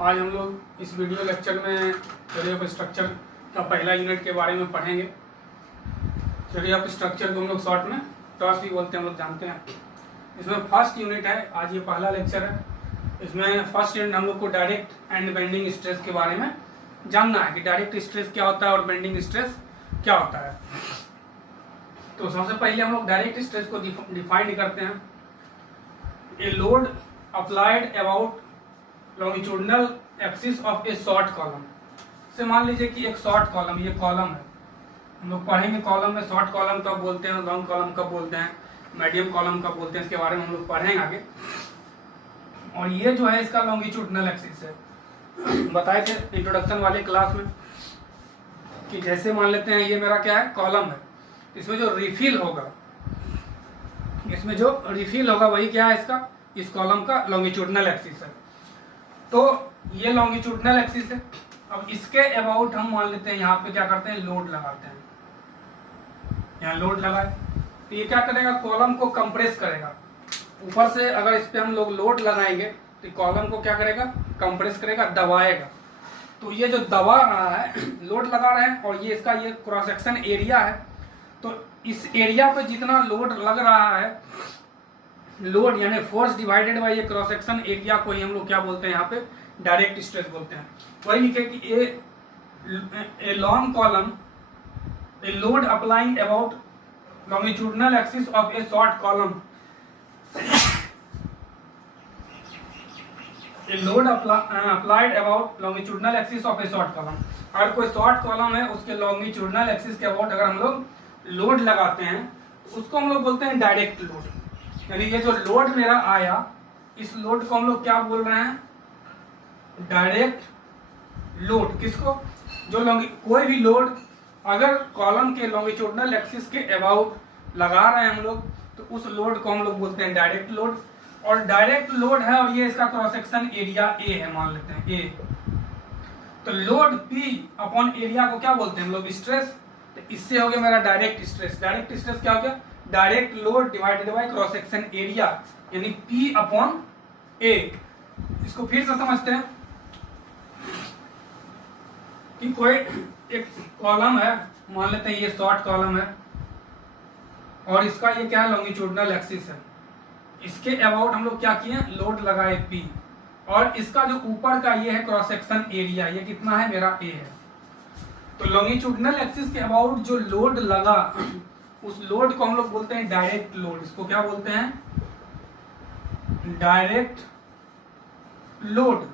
आज हम लोग इस वीडियो लेक्चर में थ्योरी ऑफ स्ट्रक्चर का पहला यूनिट के बारे में पढ़ेंगे। थ्योरी ऑफ स्ट्रक्चर को हम लोग शॉर्ट में टॉस भी बोलते हैं, हम लोग जानते हैं। इसमें फर्स्ट यूनिट है, आज ये पहला लेक्चर है। इसमें फर्स्ट यूनिट हम लोग को डायरेक्ट एंड बेंडिंग स्ट्रेस के बारे में जानना है कि डायरेक्ट स्ट्रेस क्या होता है और बेंडिंग स्ट्रेस क्या होता है। तो सबसे पहले हम लोग डायरेक्ट स्ट्रेस को डिफाइन करते हैं। A load applied about longitudinal axis of A short column. से मान लीजिए कि एक शॉर्ट कॉलम, ये कॉलम है, हम लोग पढ़ेंगे कॉलम में शॉर्ट कॉलम कब बोलते हैं, लॉन्ग कॉलम कब बोलते हैं, मीडियम कॉलम कब बोलते हैं, इसके बारे में हम लोग पढ़ेंगे आगे। और ये जो है इसका लॉन्गिट्यूडिनल एक्सिस है। बताए थे इंट्रोडक्शन वाले क्लास में कि जैसे मान लेते हैं ये मेरा क्या है, कॉलम है, इसमें जो रिफिल होगा, इसमें जो रिफिल होगा वही क्या है, इसका इस कॉलम का लॉन्गिट्यूडिनल एक्सिस है। तो ये लॉन्गिट्यूडिनल एक्सिस है। अब इसके अबाउट हम मान लेते हैं यहाँ पे क्या करते हैं, लोड लगाते हैं। यहाँ लोड लगाए तो ये क्या करेगा, कॉलम को कंप्रेस करेगा। ऊपर से अगर इस पे हम लोग लोड लगाएंगे तो कॉलम को क्या करेगा, कंप्रेस करेगा, दबाएगा। तो ये जो दबा रहा है, लोड लगा रहे हैं, और ये इसका ये क्रॉस सेक्शन एरिया है। तो इस एरिया पे जितना लोड लग रहा है, लोड यानी फोर्स डिवाइडेड बाय ये क्रॉस सेक्शन एरिया को ही हम लोग क्या बोलते हैं, यहाँ पे डायरेक्ट स्ट्रेस बोलते हैं। वही लिखे कि a long column, a load applying about longitudinal axis of A short column, a load applied about longitudinal axis of A short column. अगर कोई शॉर्ट कॉलम है, उसके लॉन्गिट्यूडिनल एक्सिस के अबाउट अगर हम लोग लोड लगाते हैं, उसको हम लोग बोलते हैं डायरेक्ट लोड। यानी ये जो लोड मेरा आया, इस लोड को हम लोग क्या बोल रहे हैं, डायरेक्ट लोड। किसको, जो कोई भी लोड अगर कॉलम के लॉन्गिट्यूडिनल एक्सिस के अबाउट लगा रहे हैं हम लोग, तो उस लोड को हम लोग बोलते हैं डायरेक्ट लोड। और डायरेक्ट लोड है और ये इसका क्रॉस सेक्शन एरिया ए है, मान लेते हैं ए। तो लोड पी अपॉन एरिया को क्या बोलते हैं हम लोग, स्ट्रेस। तो इससे हो गया मेरा डायरेक्ट स्ट्रेस। डायरेक्ट स्ट्रेस क्या हो गया, direct load divided by cross section area, यानी पी अपॉन ए। इसको फिर से समझते हैं कि कोई एक कॉलम है, मान लेते हैं ये शॉर्ट कॉलम है, और इसका ये क्या है, लॉन्गिट्यूडिनल एक्सिस है। इसके अबाउट हम लोग क्या किए, लोड लगाए पी, और इसका जो ऊपर का ये है क्रॉस सेक्शन एरिया, ये कितना है, मेरा ए है। तो लॉन्गिट्यूडिनल एक्सिस के अबाउट जो लोड लगा, उस लोड को हम लोग बोलते हैं डायरेक्ट लोड। इसको क्या बोलते हैं, डायरेक्ट लोड।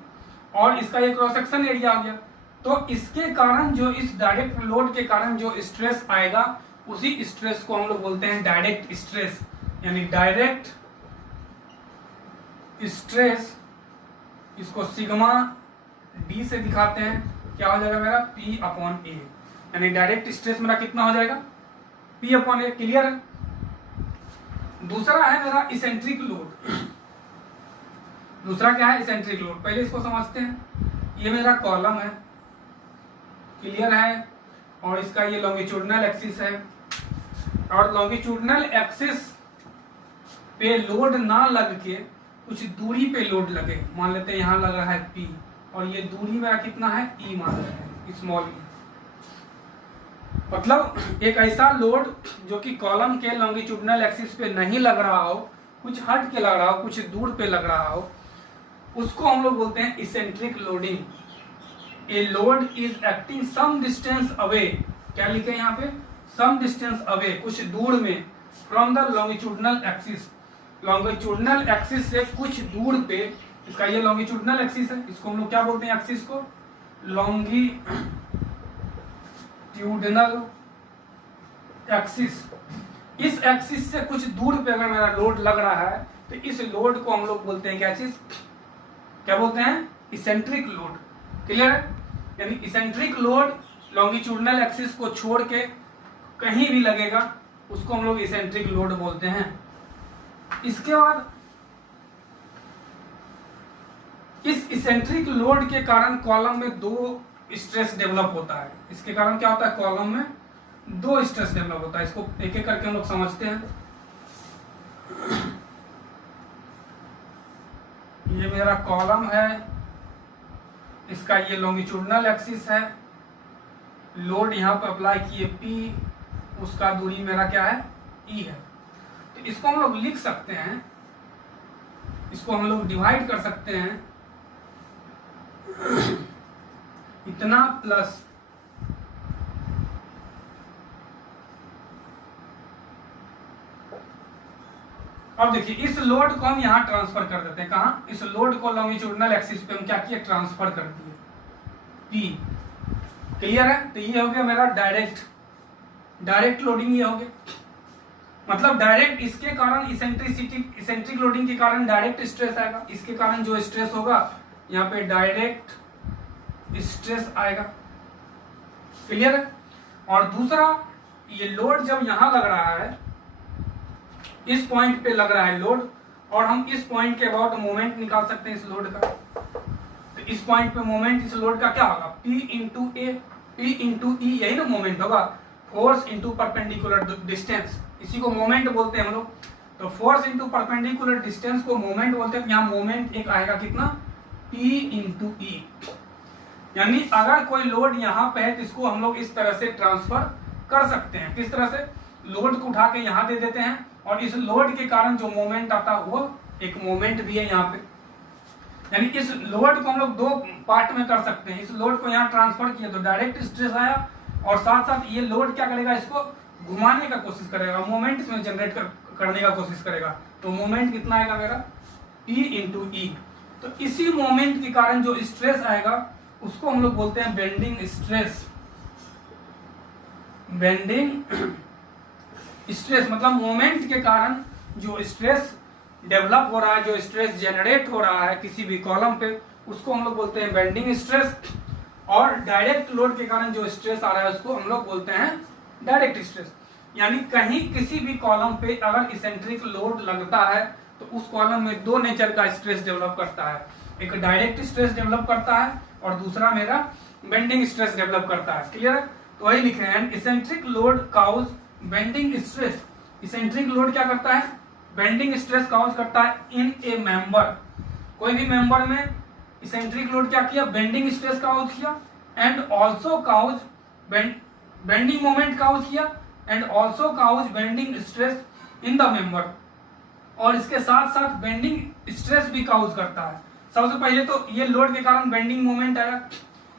और इसका ये क्रॉस सेक्शन एरिया आ गया। तो इसके कारण जो, इस डायरेक्ट लोड के कारण जो स्ट्रेस आएगा, उसी स्ट्रेस को हम लोग बोलते हैं डायरेक्ट स्ट्रेस। यानी डायरेक्ट स्ट्रेस, इसको सिग्मा डी से दिखाते हैं, क्या हो जाएगा मेरा, पी अपॉन ए। यानी डायरेक्ट स्ट्रेस मेरा कितना हो जाएगा, पी अपॉन ए। क्लियर है। दूसरा है मेरा इसेंट्रिक लोड। दूसरा क्या है, इसेंट्रिक लोड। पहले इसको समझते हैं। ये मेरा कॉलम है, क्लियर है, और इसका ये लॉन्गिट्यूडिनल एक्सिस है। और लॉन्गिट्यूडिनल एक्सिस पे लोड ना लग के कुछ दूरी पे लोड लगे, मान लेते हैं यहाँ लग रहा है P, और ये दूरी मेरा कितना है, E मान लेते हैं, स्मॉल e। मतलब एक ऐसा लोड जो कि कॉलम के लॉन्गिट्यूडिनल एक्सिस पे नहीं लग रहा हो, कुछ हट के लग रहा हो, कुछ दूर पे लग रहा हो, उसको हम लोग बोलते हैं eccentric loading. A load is acting some distance away, क्या लिखे यहाँ पे, सम डिस्टेंस अवे, कुछ दूर में, from the longitudinal axis. Longitudinal axis से कुछ दूर पे, इसका ये लॉन्गिट्यूडिनल एक्सिस है, इसको हम लोग क्या बोलते हैं, एक्सिस को लॉन्गिट्यूडिनल एक्सिस। इस एक्सिस से कुछ दूर पे अगर मेरा लोड लग रहा है, तो इस लोड को हम लोग बोलते हैं क्या चीज, क्या बोलते हैं, इसेंट्रिक लोड। क्लियर है। यानी इसेंट्रिक लोड लॉन्गिट्यूडिनल एक्सिस को छोड़ के कहीं भी लगेगा, उसको हम लोग इसेंट्रिक लोड बोलते हैं। इसके बाद इस इसेंट्रिक लोड के कारण कॉलम में दो स्ट्रेस डेवलप होता है। इसके कारण क्या होता है, कॉलम में दो स्ट्रेस डेवलप होता है। इसको एक एक करके हम लोग समझते हैं। ये मेरा कॉलम है, इसका ये लॉन्गिट्यूडनल एक्सिस है, लोड यहाँ पर अप्लाई किए P, उसका दूरी मेरा क्या है E है। तो इसको हम लोग लिख सकते हैं, इसको हम लोग डिवाइड कर सकते हैं, इतना प्लस अब देखिए इस लोड को हम यहाँ ट्रांसफर कर देते हैं, कहाँ, इस लोड को लॉन्गिट्यूडनल एक्सिस पे हम क्या किए, ट्रांसफर कर दिए P। क्लियर है? तो ये हो गया मेरा डायरेक्ट लोडिंग, ये हो गया, मतलब डायरेक्ट इसके कारण इसेंट्रिक लोडिंग के कारण डायरेक्ट स्ट्रेस आएगा, इसके कारण जो स्ट्रेस होगा यहाँ पे डायरेक्ट स्ट्रेस आएगा। क्लियर है? और दूसरा, ये लोड जब यहां लग रहा है, इस पॉइंट पे लग रहा है लोड, और हम इस पॉइंट के अबाउट मोमेंट निकाल सकते हैं इस लोड का। तो इस पॉइंट पे मोमेंट इस लोड का क्या होगा, P इंटू ए, P इंटू ई, यही ना मोमेंट होगा, फोर्स इंटू परपेंडिकुलर डिस्टेंस, इसी को मोमेंट बोलते हैं हम लोग। तो फोर्स इंटू परपेंडिकुलर डिस्टेंस को मोमेंट बोलते हैं। यहाँ मोमेंट एक आएगा कितना, P इंटू ई। यानी अगर कोई लोड यहाँ पे है तो इसको हम लोग इस तरह से ट्रांसफर कर सकते हैं। किस तरह से, लोड को उठा के यहाँ दे देते हैं, और इस लोड के कारण जो मोमेंट आता है वो एक मोमेंट भी है यहाँ पे। यानी इस लोड को हम लोग दो पार्ट में कर सकते हैं। इस लोड को यहाँ ट्रांसफर किया तो डायरेक्ट स्ट्रेस आया, और साथ साथ ये लोड क्या करेगा, इसको घुमाने का कोशिश करेगा, मोमेंट इसमें जनरेट करने का कोशिश करेगा। तो मोमेंट कितना आएगा मेरा, P इंटू ई। तो इसी मोमेंट के कारण जो स्ट्रेस आएगा उसको हम लोग बोलते हैं बेंडिंग स्ट्रेस। बेंडिंग स्ट्रेस मतलब मोमेंट के कारण जो स्ट्रेस डेवलप हो रहा है, जो स्ट्रेस जनरेट हो रहा है किसी भी कॉलम पे, उसको हम लोग बोलते हैं बेंडिंग स्ट्रेस। और डायरेक्ट लोड के कारण जो स्ट्रेस आ रहा है उसको हम लोग बोलते हैं डायरेक्ट स्ट्रेस। यानी कहीं किसी भी कॉलम पे अगर इसेंट्रिक लोड लगता है तो उस कॉलम में दो नेचर का स्ट्रेस डेवलप करता है, एक डायरेक्ट स्ट्रेस डेवलप करता है और दूसरा मेरा बेंडिंग स्ट्रेस डेवलप करता है। क्लियर है? तो वही लिख रहे हैं, eccentric load causes bending stress. Eccentric load क्या करता है, बेंडिंग स्ट्रेस काउज करता है इन ए मेंबर। कोई भी मेंबर में इसेंट्रिक लोड क्या किया, बेंडिंग स्ट्रेस काउज किया, and also cause bending moment cause किया, and also cause bending stress in the member. और इसके साथ साथ बेंडिंग स्ट्रेस भी काउज करता है। सबसे पहले तो ये लोड के कारण बेंडिंग मोमेंट आया,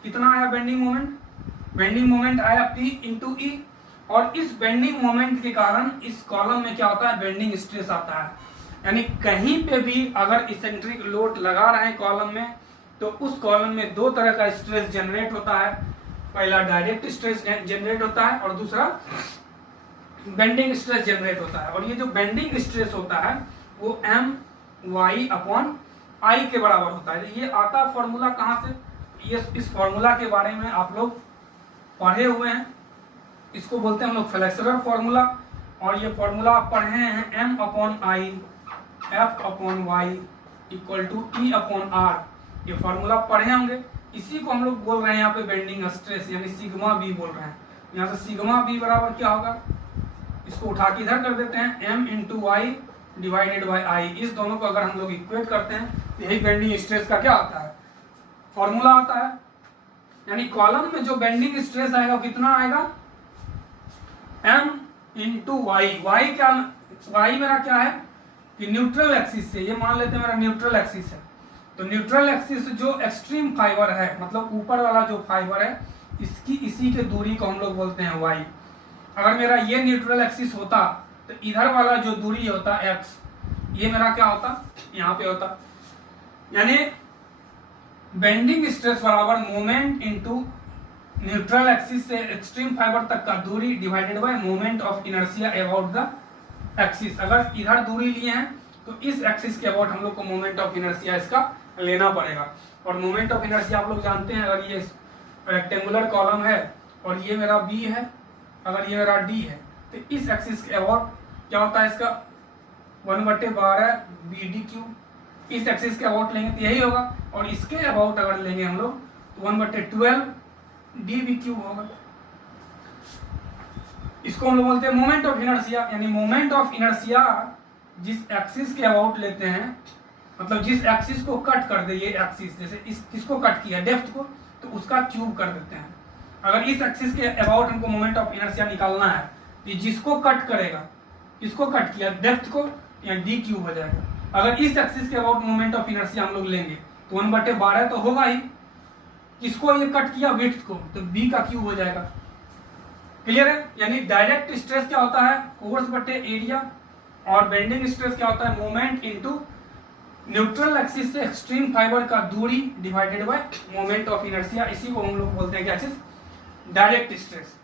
कितना आया बेंडिंग मोमेंट, बेंडिंग मोमेंट आया P इंटू ई। और इस बेंडिंग मोमेंट के कारण इस कॉलम में क्या होता है, बेंडिंग स्ट्रेस आता है। यानी कहीं पे भी अगर इसेंट्रिक लोड लगा रहे हैं कॉलम में तो उस कॉलम में दो तरह का स्ट्रेस जनरेट होता है। पहला डायरेक्ट स्ट्रेस जनरेट होता है और दूसरा बेंडिंग स्ट्रेस जनरेट होता है। और ये जो बेंडिंग स्ट्रेस होता है वो My अपॉन I के बराबर होता है। ये आता फॉर्मूला कहाँ से, ये इस फॉर्मूला के बारे में आप लोग पढ़े हुए हैं, इसको बोलते हैं हम लोग फ्लेक्सुरल फॉर्मूला। और ये फॉर्मूला आप पढ़े हैं M upon I F upon Y equal to E upon R, ये फॉर्मूला पढ़े होंगे। इसी को हम लोग बोल रहे हैं यहाँ पे बेंडिंग स्ट्रेस, यानी सिग्मा बी बोल रहे हैं। यहाँ से सिग्मा बी बराबर क्या होगा, इसको उठा के इधर कर देते हैं, M into y divided by I. इस दोनों को अगर हम लोग इक्वेट करते हैं तो यही बेंडिंग स्ट्रेस का क्या आता है, फॉर्मूला आता है। यानी कॉलम में जो बेंडिंग स्ट्रेस आएगा कितना आएगा, M इंटू वाई। वाई क्या, वाई मेरा क्या है कि न्यूट्रल एक्सिस से, ये मान लेते हैं मेरा न्यूट्रल एक्सिस है। तो न्यूट्रल एक्सिस जो एक्सट्रीम फाइबर है, मतलब ऊपर वाला जो फाइबर है, इसकी इसी के दूरी को हम लोग बोलते हैं वाई। अगर मेरा ये न्यूट्रल एक्सिस होता तो इधर वाला जो दूरी होता x, ये मेरा क्या होता, यहाँ पे होता। यानी बेंडिंग स्ट्रेस बराबर मोमेंट इंटू न्यूट्रल एक्सिस से एक्सट्रीम फाइबर तक का दूरी divided by moment of inertia about the axis. अगर इधर दूरी लिए हैं तो इस एक्सिस के अबाउट हम लोग को मोमेंट ऑफ इनर्शिया इसका लेना पड़ेगा। और मोमेंट ऑफ इनर्शिया आप लोग जानते हैं, अगर ये रेक्टेंगुलर कॉलम है और ये मेरा B है, अगर ये मेरा D है, तो इस एक्सिस के अबाउट क्या होता है इसका 1/12 BD3। इस एक्सिस के अबाउट लेंगे तो यही होगा, और इसके अबाउट अगर लेंगे हम लोग तो 1/12 DV3 होगा। इसको हम लोग बोलते हैं मोमेंट ऑफ इनर्शिया। यानी मोमेंट ऑफ इनर्शिया जिस एक्सिस के अबाउट लेते हैं, मतलब जिस एक्सिस को कट कर दे, ये एक्सिस जैसे किसको कट किया, डेप्थ को, तो उसका क्यूब कर देते हैं। अगर इस एक्सिस के अबाउट हमको मोमेंट ऑफ इनर्शिया निकालना है तो जिसको कट करेगा, किसको कट किया, डेप्थ को, या डी क्यूब हो जाएगा। अगर इस एक्सिस के अबाउट मोमेंट ऑफ इनर्शिया हम लोग लेंगे तो 1/12 तो होगा ही। किसको ये कट किया, विड्थ को, तो बी का क्यूब हो जाएगा। क्लियर है? यानी डायरेक्ट स्ट्रेस क्या होता है, फोर्स बटे एरिया, और बेंडिंग स्ट्रेस क्या होता है, मोमेंट इनटू न्यूट्रल एक्सिस से एक्सट्रीम फाइबर का दूरी divided by moment of inertia. इसी को हम लोग बोलते हैं क्या चीज, डायरेक्ट स्ट्रेस।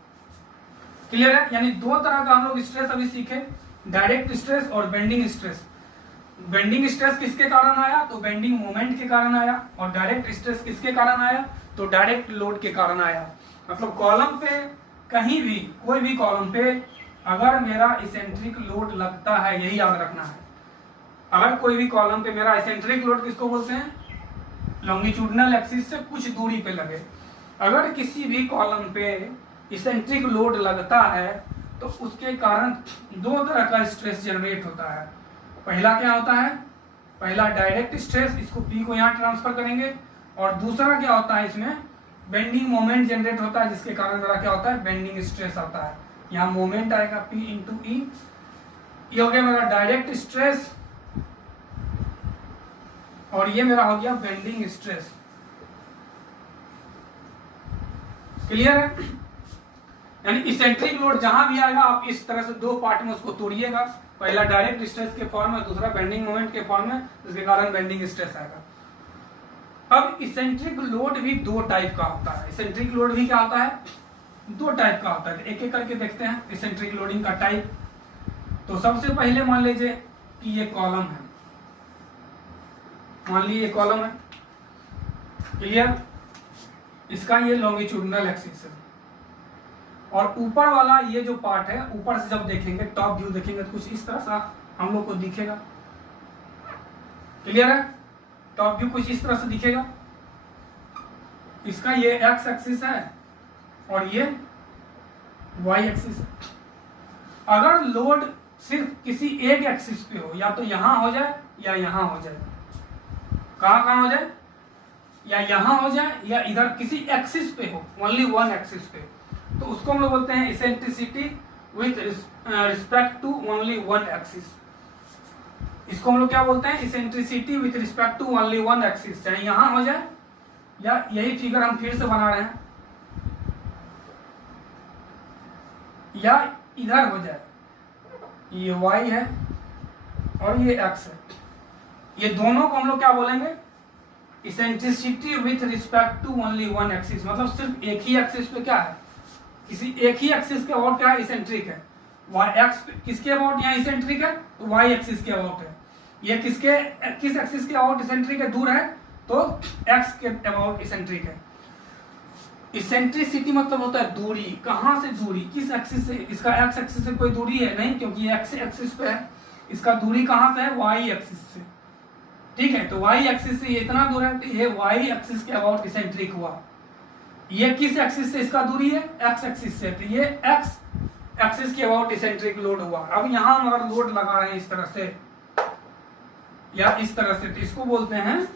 क्लियर है? यानी दो तरह का हम लोग स्ट्रेस अभी सीखे, डायरेक्ट स्ट्रेस और बेंडिंग स्ट्रेस। बेंडिंग स्ट्रेस किसके कारण आया, तो बेंडिंग मोमेंट के कारण आया, और डायरेक्ट स्ट्रेस किसके कारण आया, तो डायरेक्ट लोड के कारण आया। मतलब कॉलम पे कहीं भी, कोई भी कॉलम पे अगर मेरा इसेंट्रिक लोड लगता है, यही याद रखना है, अगर कोई भी कॉलम पे मेरा इसेंट्रिक लोड किसको बोलते हैं, लॉन्गिट्यूडिनल एक्सिस से कुछ दूरी पे लगे। अगर किसी भी कॉलम पे इसेंट्रिक लोड लगता है तो उसके कारण दो तरह का स्ट्रेस जनरेट होता है। पहला क्या होता है, पहला डायरेक्ट स्ट्रेस, इसको पी को यहाँ ट्रांसफर करेंगे, और दूसरा क्या होता है, इसमें बेंडिंग मोमेंट जनरेट होता है, जिसके कारण मेरा क्या होता है, बेंडिंग स्ट्रेस आता है। यहाँ मोमेंट आएगा पी इंटू ई, ये हो गया मेरा डायरेक्ट स्ट्रेस, और ये मेरा हो गया बेंडिंग स्ट्रेस। क्लियर है? यानी इसेंट्रिक लोड जहां भी आएगा आप इस तरह से दो पार्ट में उसको तोड़िएगा, पहला डायरेक्ट स्ट्रेस के फॉर्म में, दूसरा बेंडिंग मोमेंट के फॉर्म में, जिसके कारण बेंडिंग स्ट्रेस आएगा। अब इसेंट्रिक लोड भी दो टाइप का होता है। इसेंट्रिक लोड भी क्या होता है, दो टाइप का होता है। एक एक करके देखते हैं इसेंट्रिक लोडिंग का टाइप। तो सबसे पहले मान लीजिए कि ये कॉलम है, मान लीजिए ये कॉलम है, क्लियर, इसका ये लॉन्गिट्यूडिनल एक्सिस है, और ऊपर वाला ये जो पार्ट है, ऊपर से जब देखेंगे, टॉप व्यू देखेंगे तो कुछ इस तरह सा हम लोग को दिखेगा। क्लियर है? टॉप व्यू कुछ इस तरह से दिखेगा। इसका ये एक्स एक्सिस है और ये वाई एक्सिस है। अगर लोड सिर्फ किसी एक एक्सिस पे हो, या तो यहां हो जाए या यहां हो जाए, कहां हो जाए, या यहां हो जाए या इधर किसी एक्सिस पे हो, ओनली वन एक्सिस पे, तो उसको हम लोग बोलते हैं eccentricity with respect to only one axis. इसको हम लोग क्या बोलते हैं, eccentricity with respect to only one axis. चाहे यहां हो जाए या यही फिगर हम फिर से बना रहे हैं, या इधर हो जाए, ये y है और ये x है, ये दोनों को हम लोग क्या बोलेंगे, eccentricity with respect to only one axis. मतलब सिर्फ एक ही एक्सिस पे क्या है, किसी एक ही एक्सिस के अबाउट क्या है, इसेंट्रिक है। x किसके अबाउट यहाँ इसेंट्रिक है, तो y एक्सिस के अबाउट है। ये किस एक्सिस के अबाउट इसेंट्रिक है, दूर है, तो x के अबाउट इसेंट्रिक है। इसेंट्रिसिटी मतलब होता है दूरी, कहां से दूरी, किस एक्सिस से, इसका x एक्सिस से कोई दूरी है नहीं, क्योंकि ये x एक्सिस पे है। इसका दूरी कहां से है, y एक्सिस से। ठीक है, तो y एक्सिस से ये इतना दूर है, तो ये y एक्सिस के अबाउट इसेंट्रिक हुआ। ये किस एक्सिस से इसका दूरी है, x एक्सिस से, तो ये x एक्सिस के अबाउट इसेंट्रिक लोड हुआ। अब यहां हम अगर लोड लगा रहे हैं इस तरह से या इस तरह से, तो इसको बोलते हैं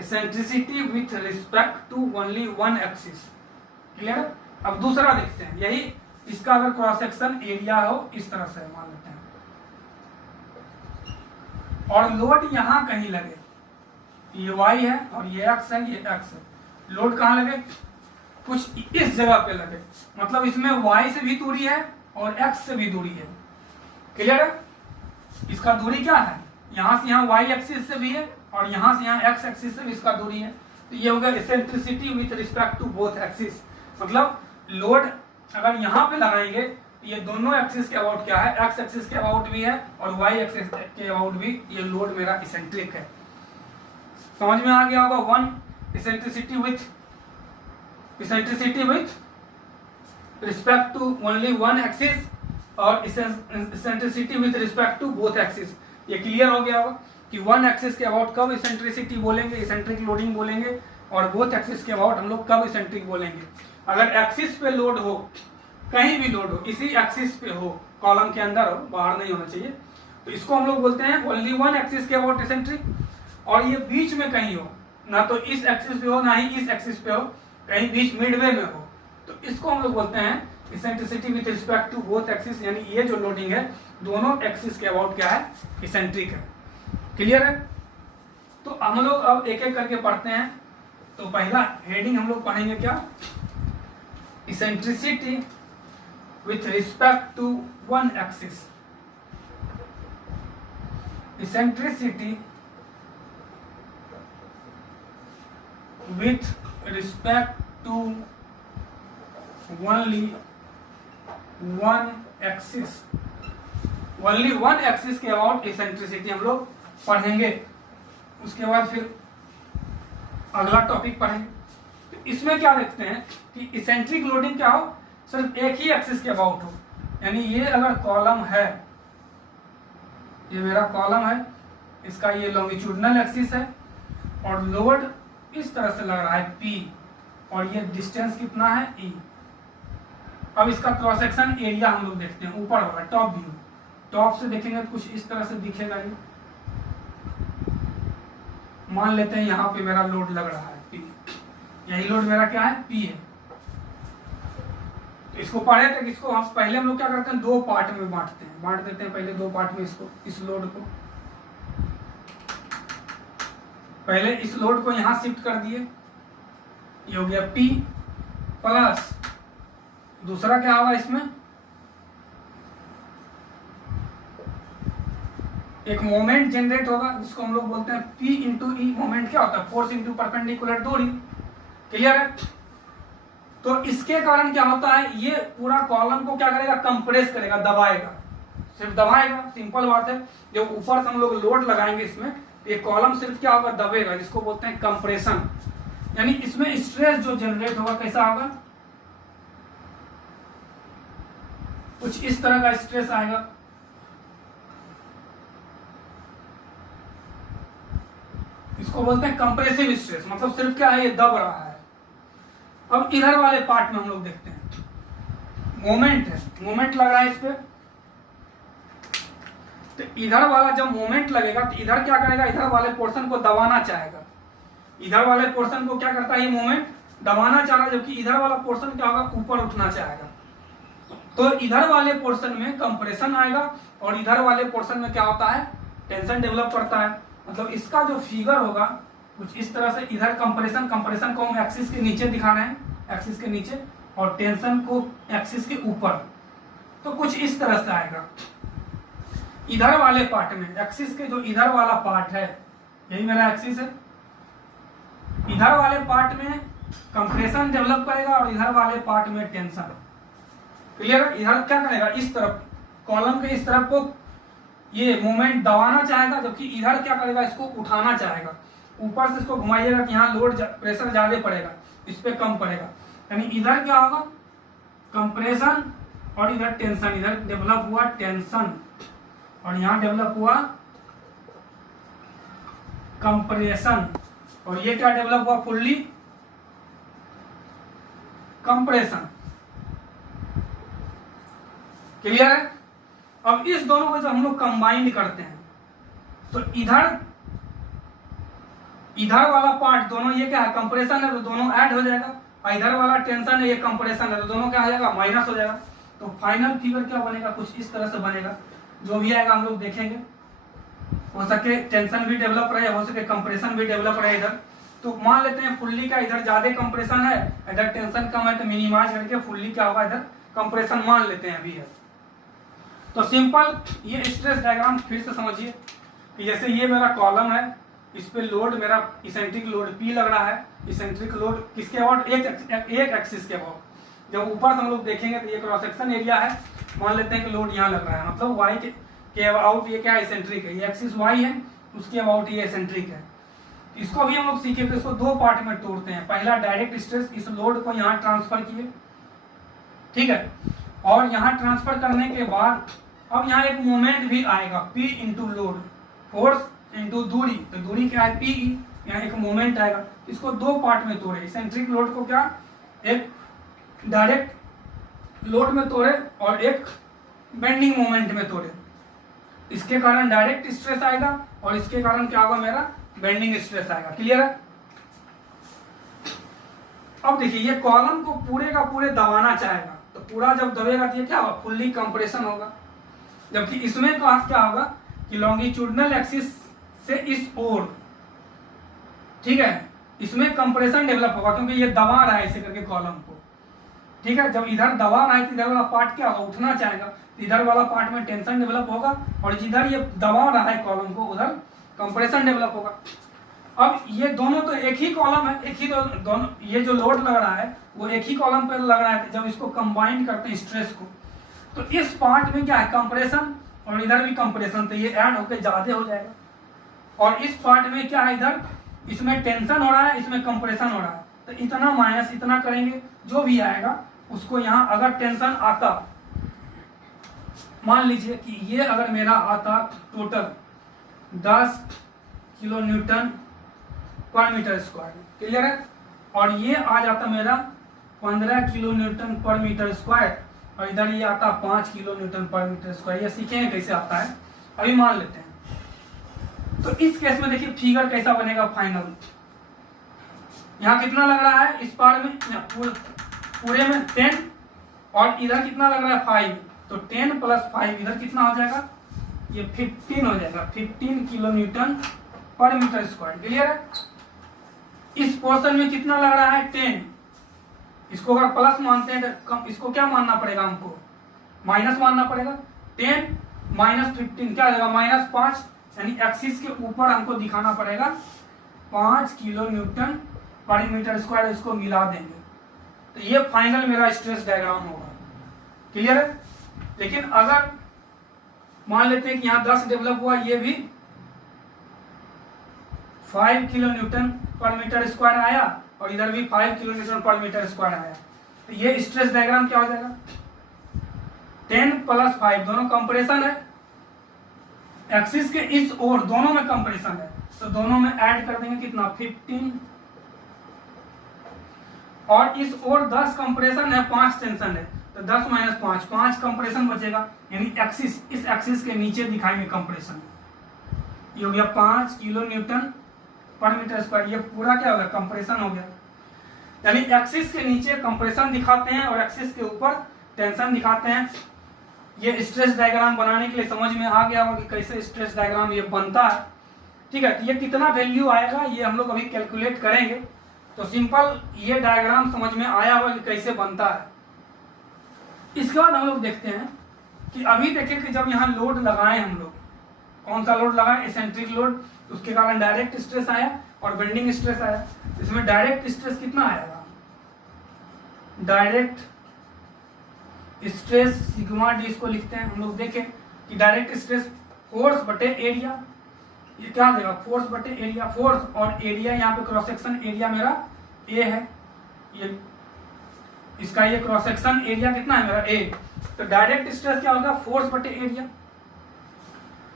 eccentricity with respect to only one axis. Clear? अब दूसरा देखते हैं, यही इसका अगर क्रॉस सेक्शन एरिया हो इस तरह से मान लेते हैं, और लोड यहां कहीं लगे, ये y है और ये x है, ये x है, लोड कहां लगे, कुछ इस जगह पे लगे, मतलब इसमें y से भी दूरी है और x से भी दूरी है। क्लियर है? इसका दूरी क्या है, यहां से यहां y एक्सिस से भी है और यहां से यहां x एक्सिस से भी इसका दूरी है। तो ये हो गया eccentricity with respect to both axis. मतलब लोड अगर यहां पे लगाएंगे, ये दोनों एक्सिस के अबाउट क्या है, x एक्सिस के अबाउट भी है और y एक्सिस के अबाउट भी, ये लोड मेरा इसेंट्रिक है। समझ में आ गया होगा। One eccentricity with respect to only one axis और eccentricity with respect to both axis. ये क्लियर हो गया होगा कि वन एक्सिस के अबाउट कब इसेंट्रिसिटी बोलेंगे, इसेंट्रिक लोडिंग बोलेंगे, और बोथ एक्सिस के अबाउट हम लोग कब इसेंट्रिक बोलेंगे। अगर एक्सिस पे लोड हो, कहीं भी लोड हो, इसी एक्सिस पे हो, कॉलम के अंदर हो, बाहर नहीं होना चाहिए, तो इसको हम लोग बोलते हैं ओनली वन एक्सिस के अबाउट इसेंट्रिक। और ये बीच में कहीं हो, ना तो इस एक्सिस पे हो ना ही इस एक्सिस पे हो, कहीं बीच मिडवे में हो, तो इसको हम लोग बोलते हैं eccentricity with respect to both axis, यानी ये जो लोडिंग है दोनों एक्सिस के अबाउट क्या है, इसेंट्रिक है। क्लियर है? तो हम लोग अब एक एक करके पढ़ते हैं। तो पहला हेडिंग हम लोग पढ़ेंगे क्या, eccentricity with respect to one axis. Eccentricity with respect to only one axis, only one axis के अबाउट इसेंट्रिसिटी हम लोग पढ़ेंगे। उसके बाद फिर अगला टॉपिक पढ़ेंगे। तो इसमें क्या देखते हैं कि इसेंट्रिक लोडिंग क्या हो, सिर्फ एक ही एक्सिस के अबाउट हो, यानी ये अगर कॉलम है, ये मेरा कॉलम है, इसका ये लॉन्गिट्यूडनल एक्सिस है और लोड इस तरह से लग रहा है P और ये डिस्टेंस कितना है E। अब इसका क्रॉस सेक्शन एरिया हम लोग देखते हैं, ऊपर होगा टॉप व्यू, टॉप से देखेंगे तो कुछ इस तरह से दिखेगा। ये मान लेते हैं यहाँ पे मेरा लोड लग रहा है P, यही लोड मेरा क्या है, P है। तो इसको पढ़े तक इसको हम पहले हम लोग क्या करते हैं, दो पार्ट में बांटते हैं, बांट देते हैं पहले दो पार्ट में इसको, इस लोड को। पहले इस लोड को यहां शिफ्ट कर दिए, ये हो गया P प्लस दूसरा क्या होगा, इसमें एक मोमेंट जनरेट होगा जिसको हम लोग बोलते हैं P इंटू ई। मोमेंट क्या होता है, फोर्स इंटू परपेंडिकुलर दूरी। क्लियर है? तो इसके कारण क्या होता है, ये पूरा कॉलम को क्या करेगा, कंप्रेस करेगा, दबाएगा, सिर्फ दबाएगा। सिंपल बात है, जब ऊपर से हम लोग लोड लगाएंगे इसमें, ये कॉलम सिर्फ क्या होगा, दबेगा, जिसको बोलते हैं कंप्रेशन। यानी इसमें स्ट्रेस जो जनरेट होगा कैसा होगा, कुछ इस तरह का स्ट्रेस आएगा। इसको बोलते हैं कंप्रेसिव स्ट्रेस, मतलब सिर्फ क्या है, ये दब रहा है। अब इधर वाले पार्ट में हम लोग देखते हैं, मोमेंट है, मोमेंट लग रहा है इस पे। तो इधर वाला जब मोमेंट लगेगा तो इधर क्या करेगा, इधर वाले पोर्शन को दबाना चाहेगा। इधर वाले पोर्शन को क्या करता है, ये मोमेंट दबाना चाह रहा है, जबकि इधर वाला पोर्शन क्या होगा, ऊपर उठना चाहेगा। तो इधर वाले पोर्शन में कंप्रेशन आएगा और इधर वाले पोर्शन में क्या होता है, टेंशन डेवलप करता है। मतलब इसका जो फिगर होगा कुछ इस तरह से, इधर कंप्रेशन को हम एक्सिस के नीचे दिखा रहे हैं, एक्सिस के नीचे, और टेंशन को एक्सिस के ऊपर। तो कुछ इस तरह से आएगा। इधर वाले पार्ट में, एक्सिस के जो इधर वाला पार्ट है, यही मेरा एक्सिस है, इधर वाले पार्ट में कंप्रेशन डेवलप करेगा और इधर वाले पार्ट में टेंशन। क्लियर? इधर क्या करेगा, इस तरफ कॉलम के इस तरफ को ये मोमेंट दबाना चाहेगा, जबकि इधर क्या करेगा, इसको उठाना चाहेगा। ऊपर से इसको घुमाइएगा कि यहाँ लोड प्रेशर ज्यादा पड़ेगा, इस पे कम पड़ेगा। यानी इधर क्या होगा, कंप्रेशन, और इधर टेंशन। इधर डेवलप हुआ टेंशन और यहां डेवलप हुआ कंप्रेशन, और ये क्या डेवलप हुआ, फुल्ली कंप्रेशन। क्लियर है? अब इस दोनों को जब हम लोग कंबाइंड करते हैं तो इधर वाला पार्ट दोनों, ये क्या है, कंप्रेशन है, तो दोनों ऐड हो जाएगा, और इधर वाला टेंशन है, ये कंप्रेशन है, तो दोनों क्या हो जाएगा, माइनस हो जाएगा। तो फाइनल फिगर क्या बनेगा, कुछ इस तरह से बनेगा। जो भी आएगा हम लोग देखेंगे, हो सके टेंशन भी डेवलप रहे, हो सके कंप्रेशन भी डेवलप रहे इधर। तो मान लेते हैं फुल्ली का इधर ज्यादा कंप्रेशन है, इधर टेंशन कम है, तो मिनिमाइज करके फुल्ली क्या होगा, इधर कंप्रेशन मान लेते हैं अभी है। तो सिंपल ये स्ट्रेस डायग्राम फिर से समझिए कि जैसे ये मेरा कॉलम है, इस पे लोड मेरा इसेंट्रिक लोड P लग रहा है। इसेंट्रिक लोड किसके अबाउट, एक एक्सिस के अबाउट। जब ऊपर से हम लोग देखेंगे तो ये क्रॉस सेक्शन एरिया है, मान लेते हैं कि लोड यहाँ लग रहा है, मतलब वाई के अबाउट ये क्या है, इसेंट्रिक है। ये एक्सिस वाई है, उसके अबाउट ये इसेंट्रिक है। इसको भी हम लोग सीखे, तो इसको दो पार्ट में तोड़ते हैं। पहला डायरेक्ट स्ट्रेस, इस लोड को यहाँ ट्रांसफर किए, ठीक है, और यहाँ ट्रांसफर करने के बाद अब यहाँ एक मोमेंट भी आएगा, P into load, force into दूरी। तो दूरी क्या है, P, यहाँ एक मोमेंट आएगा। इसको दो पार्ट में तोड़े, इसेंट्रिक लोड को क्या, एक डायरेक्ट लोड में तोड़े और एक बेंडिंग मोमेंट में तोड़े। इसके कारण डायरेक्ट स्ट्रेस आएगा और इसके कारण क्या होगा, मेरा बेंडिंग स्ट्रेस आएगा। क्लियर है? अब देखिए ये कॉलम को पूरे का पूरे दबाना चाहेगा, तो पूरा जब दबेगा तो ये क्या होगा, फुल्ली कंप्रेशन होगा। जबकि इसमें क्या होगा कि लॉन्गिट्यूडनल एक्सिस से इस ओर, ठीक है, इसमें कंप्रेशन डेवलप होगा क्योंकि ये दबा रहा है ऐसे करके कॉलम को। ठीक है, जब इधर दबा रहा है तो इधर वाला पार्ट क्या होगा, उठना चाहेगा, तो इधर वाला पार्ट में टेंशन डेवलप होगा, और जिधर ये दबा रहा है कॉलम को उधर कंप्रेशन डेवलप होगा। अब ये दोनों तो एक ही कॉलम है, एक ही दोनों, ये जो लोड लग रहा है वो एक ही कॉलम पर लग रहा है। जब इसको कंबाइन करते हैं स्ट्रेस को, तो इस पार्ट में क्या है, कंप्रेशन, और इधर भी कंप्रेशन, तो ये ऐड होकर ज्यादा हो जाएगा। और इस पार्ट में क्या है, इधर इसमें टेंशन हो रहा है, इसमें कंप्रेशन हो रहा है, तो इतना माइनस इतना करेंगे, जो भी आएगा उसको यहाँ अगर टेंशन आता, मान लीजिए कि ये अगर मेरा आता टोटल 10 किलो न्यूटन पर मीटर स्क्वायर, क्लियर है, और ये आ जाता मेरा 15 किलो न्यूटन पर मीटर स्क्वायर, और इधर ये आता 5 किलो न्यूटन पर मीटर स्क्वायर। ये सीखेंगे कैसे आता है, अभी मान लेते हैं। तो इस केस में देखिए फिगर कैसा बनेगा फाइनल। यहाँ कितना लग रहा है इस पार्ट में, पूरे में 10, और इधर कितना लग रहा है 5, तो 10 + 5 इधर कितना हो जाएगा, ये 15 हो जाएगा, 15 किलो न्यूटन पर मीटर स्क्वायर। क्लियर है? इस पोर्शन में कितना लग रहा है 10, इसको अगर प्लस मानते हैं तो इसको क्या मानना पड़ेगा, हमको माइनस मानना पड़ेगा। 10 - 15 क्या हो जाएगा, -5, यानी एक्सिस के ऊपर हमको दिखाना पड़ेगा 5 किलो न्यूटन पर मीटर स्क्वायर, इसको मिला देंगे तो ये फाइनल मेरा स्ट्रेस डायग्राम होगा। क्लियर है? लेकिन अगर मान लेते हैं कि यहाँ 10 डेवलप हुआ, ये भी 5 किलो न्यूटन पर मीटर स्क्वायर आया, और इधर भी 5 किलो न्यूटन पर मीटर स्क्वायर आया, तो ये स्ट्रेस डायग्राम क्या हो जाएगा, 10 + 5 दोनों कंप्रेशन है, एक्सिस के इस ओर दोनों में कंप्रेशन है, तो दोनों में ऐड कर देंगे कितना 15, और इस ओर 10 कंप्रेशन है, 5 टेंशन है, तो 10 - 5 5 कंप्रेशन बचेगा, यानी एक्सिस, इस एक्सिस के नीचे दिखाएंगे कंप्रेशन। ये हो गया 5 किलो न्यूटन पर मीटर स्क्वायर, ये पूरा क्या हो गया, कंप्रेशन हो गया। यानी एक्सिस के नीचे कंप्रेशन दिखाते हैं और एक्सिस के ऊपर टेंशन दिखाते हैं। ये स्ट्रेस डायग्राम बनाने के लिए समझ में आ गया होगा कि कैसे स्ट्रेस डायग्राम ये बनता है। ठीक है, तो ये कितना वैल्यू आएगा ये हम लोग अभी कैलकुलेट करेंगे। तो सिंपल ये डायग्राम समझ में आया होगा कि कैसे बनता है। इसके बाद हम लोग देखते हैं कि अभी देखें कि जब यहाँ लोड लगाए हम लोग, कौन सा लोड लगाए, एसेंट्रिक लोड, उसके कारण डायरेक्ट स्ट्रेस आया और बेंडिंग स्ट्रेस आया। इसमें डायरेक्ट स्ट्रेस कितना आएगा, डायरेक्ट स्ट्रेस सिग्मा डी इसको लिखते हैं हम लोग। देखें कि डायरेक्ट स्ट्रेस फोर्स बटे एरिया, ये क्या देगा, फोर्स बटे एरिया, फोर्स और एरिया, यहाँ पे क्रॉस सेक्शन एरिया मेरा ए है, ये इसका ये क्रॉस सेक्शन एरिया कितना है मेरा ए, तो डायरेक्ट स्ट्रेस क्या होगा, फोर्स बटे एरिया।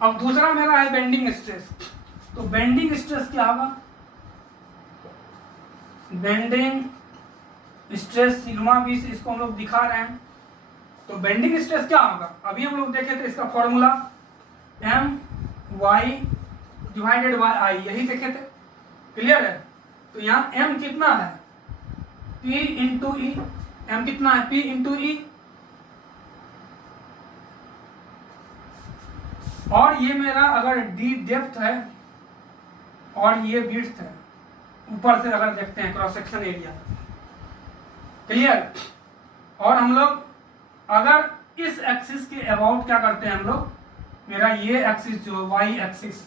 अब दूसरा मेरा है बेंडिंग स्ट्रेस, तो बेंडिंग स्ट्रेस क्या होगा, बेंडिंग स्ट्रेस सिग्मा बी से इसको हम लोग दिखा रहे हैं। तो बेंडिंग स्ट्रेस क्या होगा, अभी हम लोग देखे थे इसका फॉर्मूला MY/I, यही देखे थे। क्लियर है? तो यहाँ M कितना है, P × E, M कितना है, P × E, और ये मेरा अगर D डेप्थ है और ये विड्थ है, ऊपर से अगर देखते हैं क्रॉस सेक्शन एरिया। क्लियर? और हम लोग अगर इस एक्सिस के अबाउट क्या करते हैं हम लोग, मेरा ये एक्सिस जो Y एक्सिस,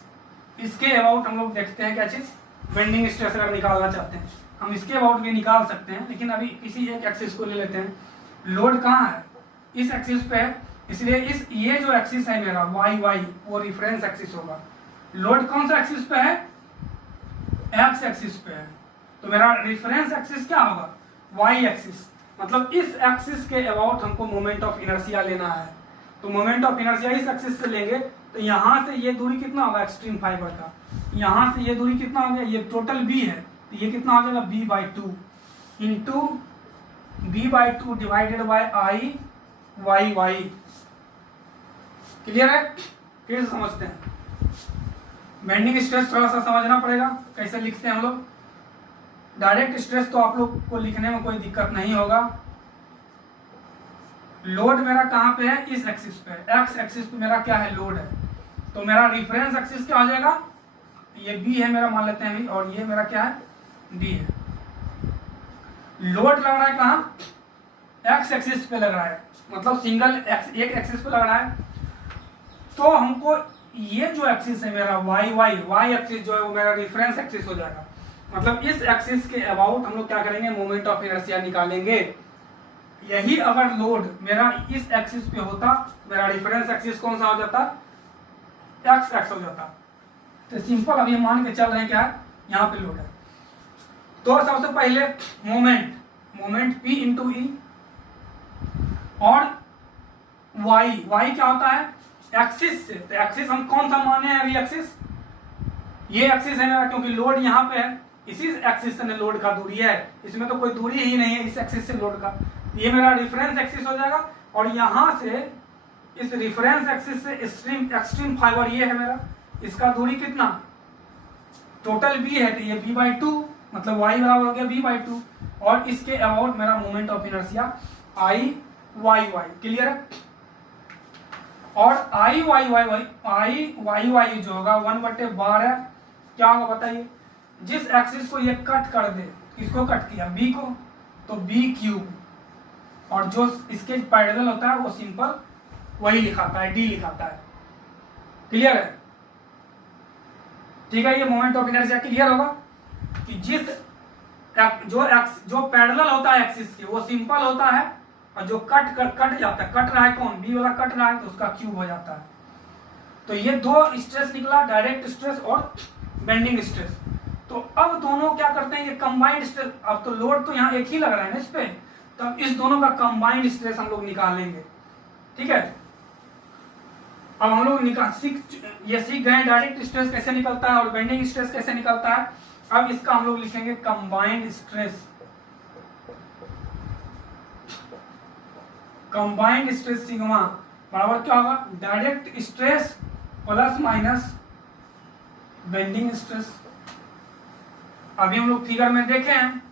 इसके अबाउट हम लोग देखते हैं क्या चीज, बेंडिंग स्ट्रेस अगर निकालना चाहते हैं हम इसके अबाउट भी निकाल सकते हैं, लेकिन अभी किसी एक एक्सिस को ले लेते हैं। लोड कहाँ है, इस एक्सिस पे है, इसलिए इस ये जो एक्सिस है मेरा Y वो रिफरेंस एक्सिस होगा। लोड कौन सा एक्सिस पे है, एक्स एक्सिस पे है, तो मेरा रिफरेंस एक्सिस क्या होगा, Y एक्सिस। मतलब इस एक्सिस के अबाउट हमको मोमेंट ऑफ इनर्शिया लेना है, तो मोमेंट ऑफ इनर्शिया इस एक्सिस से लेंगे, तो यहाँ से ये दूरी कितना होगा एक्सट्रीम फाइबर का, यहाँ से ये दूरी कितना हो गया, ये टोटल B है, तो ये कितना हो जाएगा B/2 into B/2 divided by I/Y। Clear है? फिर से समझते हैं। बेंडिंग स्ट्रेस थोड़ा सा समझना पड़ेगा कैसे लिखते हैं हम लोग। डायरेक्ट स्ट्रेस तो आप लोग को लिखने में कोई दिक्कत नहीं होगा। लोड मेरा कहाँ पे है, इस एक्सिस पे, एक्स एक्सिस पे मेरा क्या है, लोड है। तो मेरा रिफरेंस एक्सिस क्या हो जाएगा, ये बी है मेरा, मान लेते हैं अभी, और ये मेरा क्या है, डी है। लोड लग रहा है कहाँ, एक्स एक्सिस पे लग रहा है, मतलब सिंगल एक एक्सिस पे लग रहा है। तो हमको ये जो एक्सिस है मेरा वाई एक्सिस जो है वो मेरा रिफरेंस एक्सिस हो जाएगा। मतलब इस एक्सिस के अबाउट हम लोग क्या करेंगे, मोमेंट ऑफ इनर्शिया निकालेंगे। यही अगर लोड मेरा इस एक्सिस पे होता, मेरा रिफरेंस एक्सिस कौन सा हो जाता, एक्स एक्स हो जाता। तो सिंपल अभी मान के चल रहे हैं क्या है, यहाँ पे लोड है। तो सबसे पहले मोमेंट P इंटू ई, और y क्या होता है, एक्सिस से। तो एक्सिस हम कौन सा माने हैं अभी, एक्सिस ये एक्सिस है मेरा, क्योंकि लोड यहाँ पे है, इसी एक्सिस से लोड का दूरी है, इसमें तो कोई दूरी ही नहीं है इस एक्सिस से लोड का। ये मेरा रिफरेंस एक्सिस हो जाएगा। और यहाँ से इस रिफरेंस एक्सिस से एक्सट्रीम फाइबर ये है मेरा, इसका दूरी कितना, टोटल b है, तो ये b/2, मतलब y बराबर हो गया b/2। और इसके अबाउट मेरा moment of inertia I y clear है। और I y जो होगा 1/12 क्या होगा बताइए, जिस एक्सिस को ये कट कर दे, किसको कट किया, b को, तो b³, और जो इसके पैरेलल होता है वो सिंपल वही लिखाता है, d लिखाता है। क्लियर है, ठीक है। ये मोमेंट ऑफ इनर्शिया क्लियर होगा कि जो पैरेलल होता है एक्सिस के वो सिंपल होता है, और जो कट जाता है, कट रहा है कौन, बी वाला कट रहा है, तो उसका क्यूब हो जाता है। तो ये दो स्ट्रेस निकला, डायरेक्ट स्ट्रेस और बेंडिंग स्ट्रेस। तो अब दोनों क्या करते हैं, ये कंबाइंड स्ट्रेस, अब तो लोड तो यहाँ एक ही लग रहा है ना इस पे, तो अब इस दोनों का कंबाइंड स्ट्रेस हम लोग निकालेंगे। ठीक है, अब हम लोग सीख गए डायरेक्ट स्ट्रेस कैसे निकलता है और बेंडिंग स्ट्रेस कैसे निकलता है। अब इसका हम लोग लिखेंगे combined stress. Combined stress sigma बराबर क्या होगा, direct stress plus minus bending stress. अभी हम लोग फिगर में देखे हैं